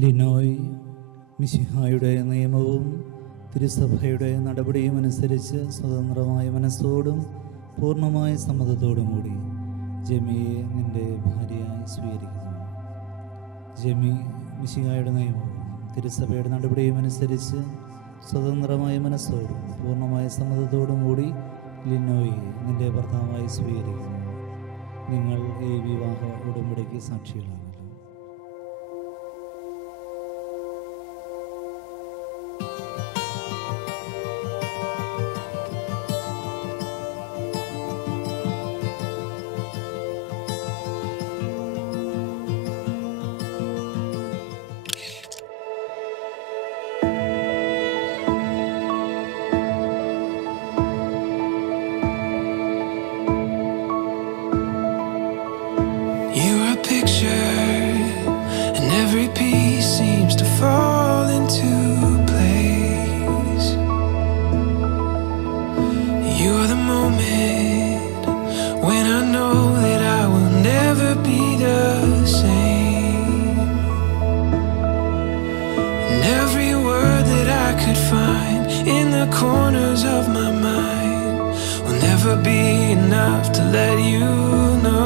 ലിനോയ് മിശിഹായുടെ നിയമവും തിരുസഭയുടെ നടപടിയും അനുസരിച്ച് സ്വതന്ത്രമായ മനസ്സോടും പൂർണ്ണമായ സമ്മതത്തോടും കൂടി ജെമിയെ നിന്റെ ഭാര്യയായി സ്വീകരിക്കുന്നു. ജെമി മിശിഹായുടെ നിയമവും തിരുസഭയുടെ നടപടിയും അനുസരിച്ച് സ്വതന്ത്രമായ മനസ്സോടും പൂർണ്ണമായ സമ്മതത്തോടും കൂടി ലിനോയെ നിന്റെ ഭർത്താവായി സ്വീകരിക്കുന്നു. നിങ്ങൾ ഈ വിവാഹ ഉടമ്പടിക്ക് സാക്ഷികളാണ്. And every piece seems to fall into place. You are the moment when I know that I will never be the same. And every word that I could find in the corners of my mind will never be enough to let you know.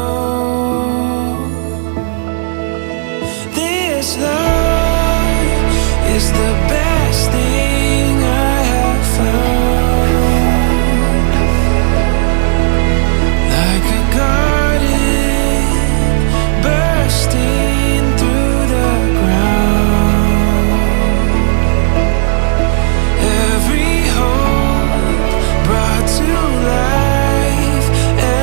Love is the best thing I have found. Like a garden bursting through the ground. Every hope brought to life.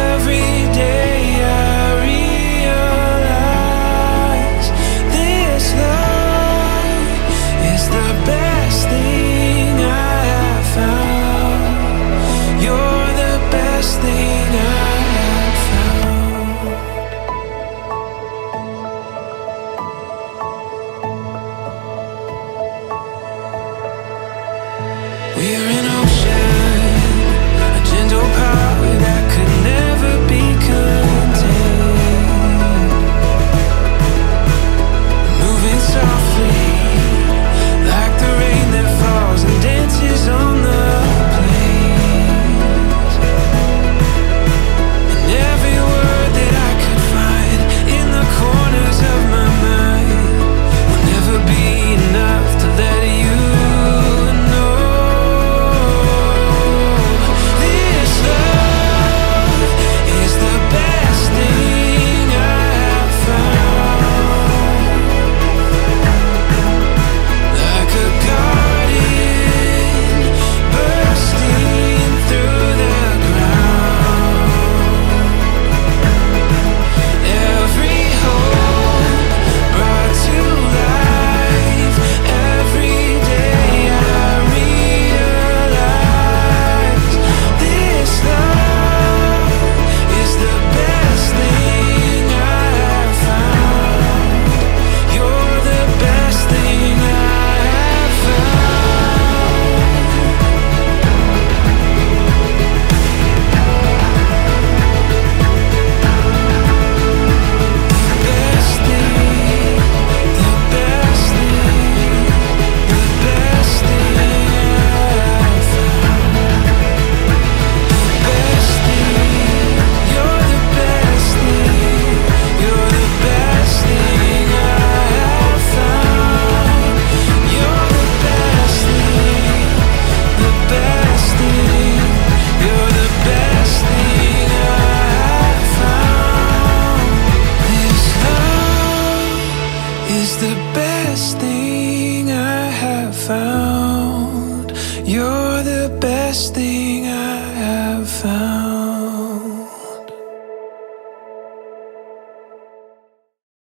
Every day I realize this love is the best thing I have found. You're the best thing I have found. We are an ocean, a gentle power that could never be contained. Moving softly, like the rain that falls and dances on the plains. And every word that I could find in the corners of my mind will never be enough to let you know. This love is the best thing I have found. Like a garden bursting through the ground. Every hope brought to life. Every day I realize this love is the best thing I have found. You're the best thing I have found. Best thing, the best thing, the best thing I have found. Best thing, you're the best thing, you're the best thing I have found. You're the best thing, the best thing, you're the best thing I have found. This love is the best thing I have found. You're the best thing